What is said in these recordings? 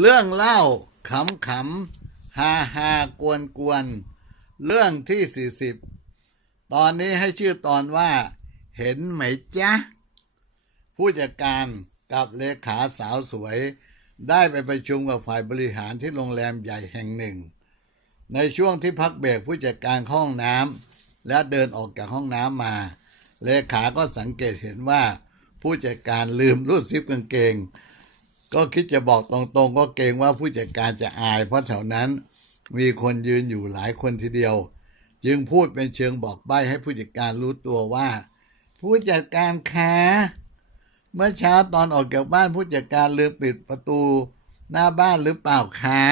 เรื่องเล่าขำขำฮาฮากวนกวน เรื่องที่สี่สิบตอนนี้ให้ชื่อตอนว่า เห็นไหมจ๊ะ ผู้จัดการกับเลขาสาวสวย ได้ไปประชุมกับฝ่ายบริหารที่โรงแรมใหญ่แห่งหนึ่ง ในช่วงที่พักเบรกผู้จัดการห้องน้ำและเดินออกจากห้องน้ำมา เลขาก็สังเกตเห็นว่า ผู้จัดการลืมรูดซิปกางเกง ก็คิดจะบอกตรงๆ ก็เกรงว่าผู้จัดการจะอาย เพราะแถวนั้นมีคนยืนอยู่หลายคนทีเดียว จึงพูดเป็นเชิงบอกใบ้ให้ผู้จัดการรู้ตัวว่า ผู้จัดการคะเมื่อเช้าตอนออกจากบ้านผู้จัดการลืมปิดประตูหน้าบ้านหรือเปล่าคะ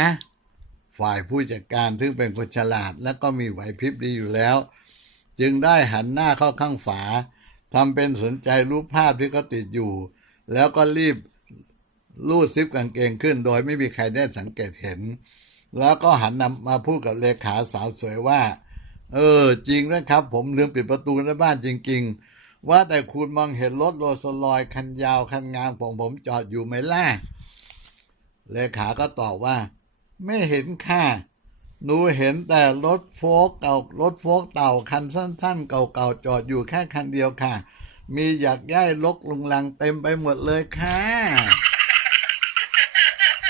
ฝ่ายผู้จัดการซึ่งเป็นคนฉลาดและก็มีไหวพริบดีอยู่แล้ว จึงได้หันหน้าเข้าข้างฝาทำเป็นสนใจรูปภาพที่เขาติดอยู่ แล้วก็รีบ ลูดซิปกางเกงขึ้น โดยไม่มีใครได้สังเกตเห็น แล้วก็หันนำมาพูดกับเลขาสาวสวยว่า เออ จริงนะครับ ผมลืมปิดประตูหน้าบ้านจริง ๆ ว่าแต่คุณมองเห็นรถโรลสลอยคันยาวคันงามของผมจอดอยู่ไหมล่ะเลขาก็ตอบว่า ไม่เห็นค่ะหนูเห็นแต่รถโฟกเก่ารถโฟกเต่าคันสั้น ๆ เก่าๆจอดอยู่แค่คันเดียวค่ะ มีอยากย้ายลกลุงลังเต็มไปหมดเลยค่ะ